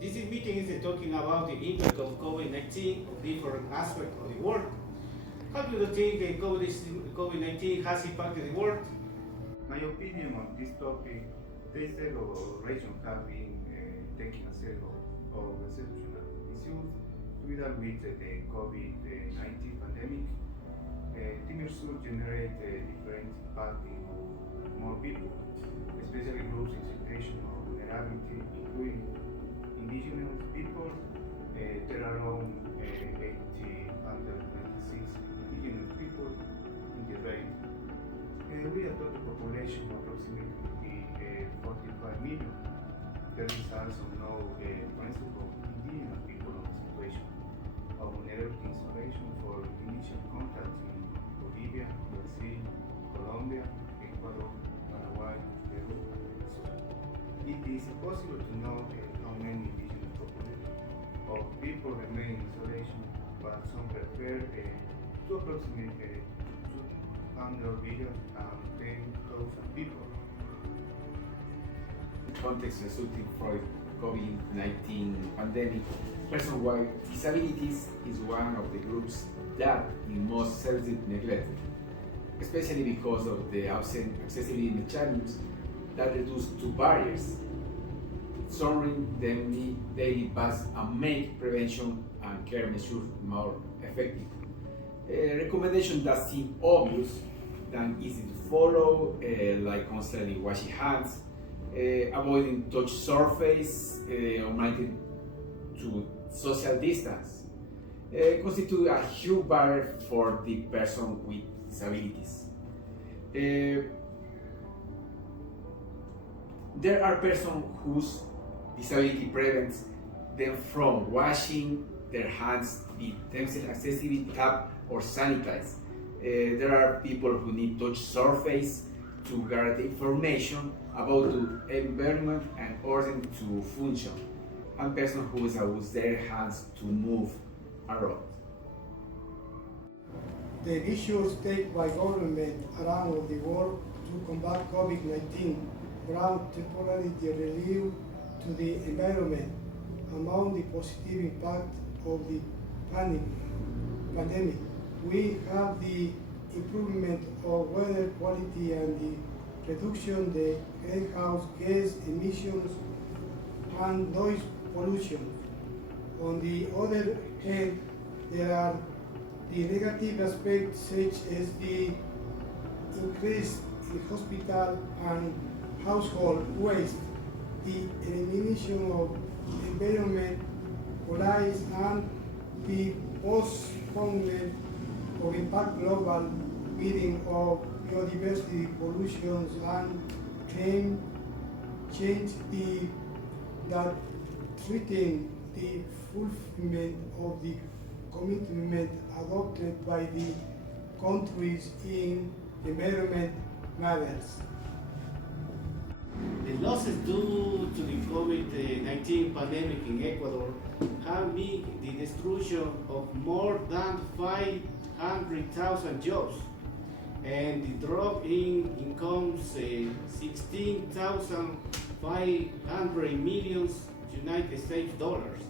This meeting is talking about the impact of COVID-19 on different aspects of the world. How do you think COVID-19 has impacted the world? My opinion on this topic, there is several regions have been taking a several of exceptional issues together with the COVID-19 pandemic. The measures generate different impacting on more people, especially groups in situation of vulnerability, including indigenous people. There are around 80 under 96 indigenous people in the range. We have total population of approximately 45 million. There is also no principle indigenous people on the situation of vulnerability isolation for initial contact in Bolivia, Brazil, Colombia, Ecuador, Paraguay, Peru, and so on. It is impossible to know how many indigenous population of people remain in isolation, but some prefer to approximate 200 million and 10,000 people. The context resulting from COVID-19 pandemic, person-wide disabilities is one of the groups that is most seriously neglected, especially because of the absent accessibility mechanisms that reduce two barriers, surrounding them need daily paths and make prevention and care measures more effective. Recommendation that seem obvious and easy to follow, like constantly washing hands, avoiding touch surface, or monitoring to social distance, constitute a huge barrier for the person with disabilities. There are persons whose disability prevents them from washing their hands with themselves accessible tap or sanitize. There are people who need touch surface to guarantee information about the environment and order to function, and persons who use their hands to move around. The measures taken by government around the world to combat COVID-19 brought temporary relief to the environment among the positive impact of the pandemic. We have the improvement of weather quality and the reduction of the greenhouse gas emissions and noise pollution. On the other hand, there are the negative aspects such as the increase in hospital and household waste, the elimination of environment police, and the postponement of impact global meeting of biodiversity pollutions and climate change that threaten the fulfillment of the commitment adopted by the countries in environment matters. The losses due to the COVID-19 pandemic in Ecuador have been the destruction of more than 500,000 jobs and the drop in incomes 16,500 million United States dollars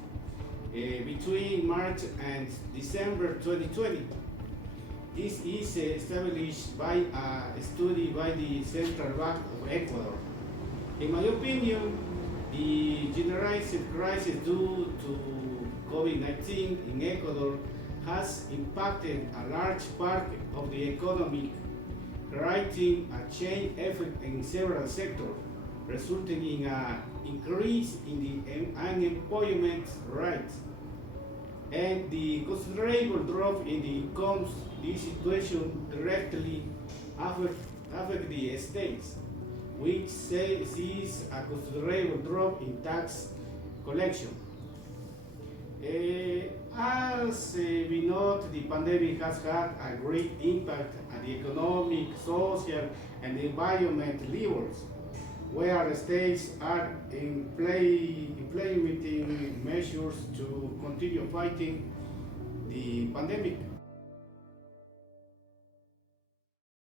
between March and December 2020. This is established by a study by the Central Bank of Ecuador. In my opinion, the generalized crisis due to COVID-19 in Ecuador has impacted a large part of the economy, creating a chain effect in several sectors, resulting in an increase in the unemployment rate and the considerable drop in the incomes. This situation directly affects the states, which sees a considerable drop in tax collection. As we know, the pandemic has had a great impact on the economic, social, and environment levels, where the states are implementing measures to continue fighting the pandemic.